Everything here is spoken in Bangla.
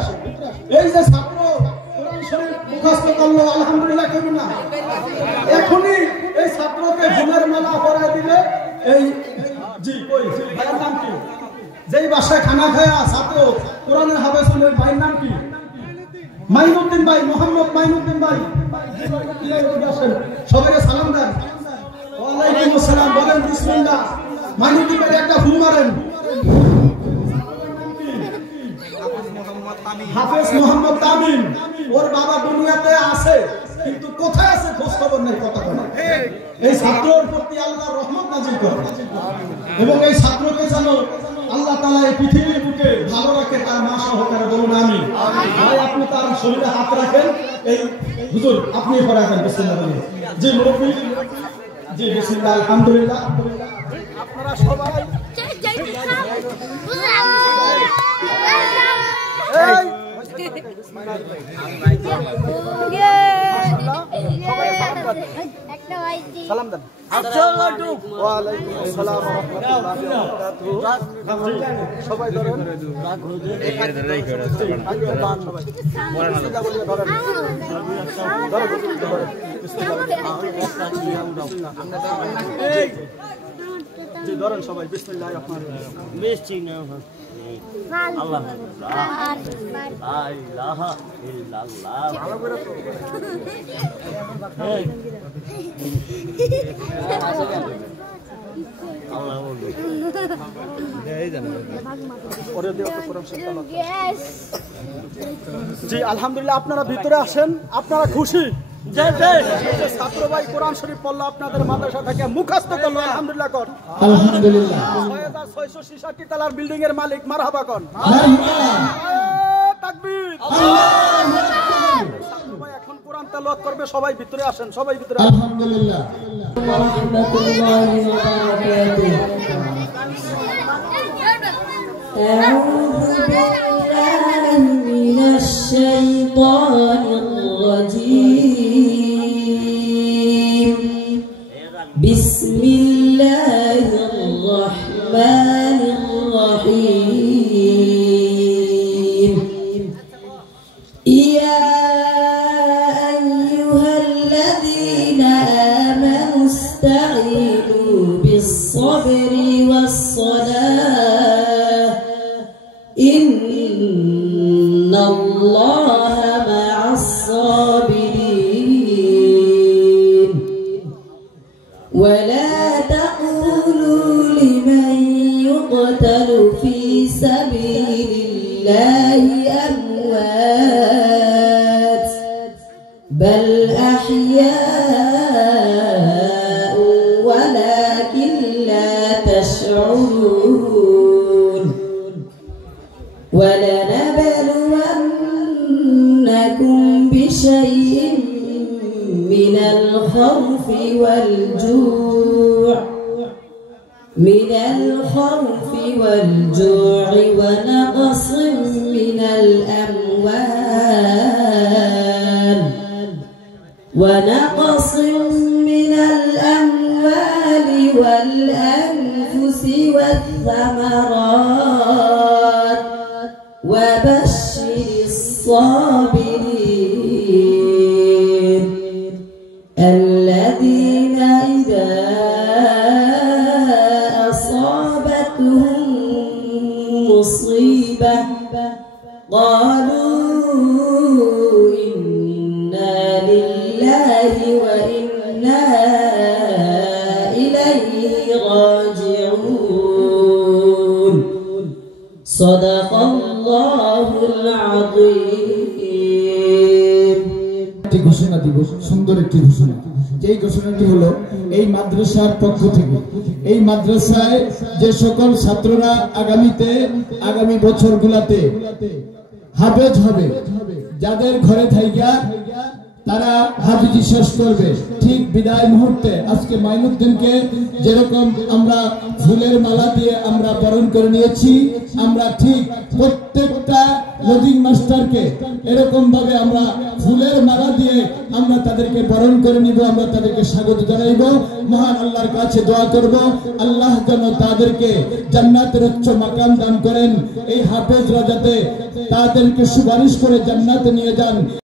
আসেন। এই যে ছাত্র কোরআন শরীফ মুখস্থ করলো, আলহামদুলিল্লাহ করুন না। এখনই এই ছাত্রকে ঘুমের মালা পরায় দিলে এই জি কই ভাইয়ের নাম কি? যেই বাসায় খানা খায়া ছাত্র কোরআনের হাফেজ হলেন, ভাইয়ের নাম কি? মাইনুদ্দিন ভাই, মোহাম্মদ মাইনুদ্দিন ভাই। সবাইকে সালাম দেন। ওয়ালাইকুম আসসালাম, বলেন বিসমিল্লাহ। মাইনুদ্দিন ভাই একটা ফুল মারেন। হাফেজ মোহাম্মদ তামিম। ওর বাবা দুনিয়াতে আছে কিন্তু কোথায় আছে খোঁজ খবর নেই, কথা বলে। এই ছাত্রের প্রতি আল্লাহর রহমত নাজিল করেন এবং এই ছাত্রকে যেন আল্লাহ তাআলা এই পৃথিবীর বুকে ভালো রাখে, তার মা সহকারে বলুন আমিন। ভাই আপনি তার শরীরে হাত রাখেন। এই হুজুর আপনি পড়ে রাখেন বিসমিল্লাহ বলে। জি মুরব্বি, জি বিসমিল্লাহ, আলহামদুলিল্লাহ। আপনারা সবাই সালাম দেন। ওয়ালাইকুম আসসালাম ওয়া রাহমাতুল্লাহি ওয়া বারাকাতুহু। সবাই ধরেন। জি ধরেন সবাই বিসমিল্লাহির রহমানির রহিম। বিসমিল্লাহ আল্লাহ লা ইলাহা ইল্লাল্লাহ। ভালো করে তো আল্লাহ বলুন এই জানেন পরে দেও তো কোরআন শরীফ। জি আলহামদুলিল্লাহ, আপনারা ভিতরে আসেন। আপনারা খুশি? ছাত্র ভাই কোরআন শরীফ পড়লো, আপনাদের মাদ্রাসা থেকে মুখস্থ করলো, আলহামদুলিল্লাহ কর। আলহামদুলিল্লাহ। 6666 তলার বিল্ডিং এর মালিক, মারহাবা কর। তাকবীর। ছাত্র ভাই এখন কোরআন তেলাওয়াত করবে, সবাই ভিতরে আসেন, সবাই ভিতরে। আলহামদুলিল্লাহ। بسم الله الرحمن الرحيم يا أيها الذين آمنوا استعينوا بالصبر والصلاة إن الله مع الصابرين ولا تقولوا لمن يقتل في سبيل الله أموات بل أحياء ولكن لا تشعرون ولنبلونكم بشيء من الخوف والجوع ونقص من الأموال والأنفس والثمرات وبشر الصابرين الذين إذا أصابتهم مصيبة قالوا إنا لله وإنا إليه راجعون صدق الله العظيم ঘোষণা দিব, সুন্দর একটি ঘোষণা। এই ঘোষণাটি হলো এই মাদ্রাসার পক্ষ থেকে এই মাদ্রাসায় যে সকল ছাত্ররা আগামী বছরগুলোতে হাফেজ হবে, যাদের ঘরে থাইকা তারা হাফেজি শেষ করবে, ঠিক বিদায় মুহূর্তে আজকে মাইনুদ্দিনকে যেরকম আমরা ফুলের মালা দিয়ে আমরা বরণ করে নিয়েছি, আমরা ঠিক প্রত্যেকটা লজিং মাস্টারকে এরকম ভাবে আমরা ফুলের মালা দিয়ে আমরা তাদেরকে বরণ করে নিব, আমরা তাদেরকে স্বাগত জানাইব। মহান আল্লাহর কাছে দোয়া করব আল্লাহ যেন তাদেরকে জান্নাতের উচ্চ মাকাম দান করেন। এই হাফেজরা যাতে তাদেরকে সুপারিশ করে জান্নাতে নিয়ে যান।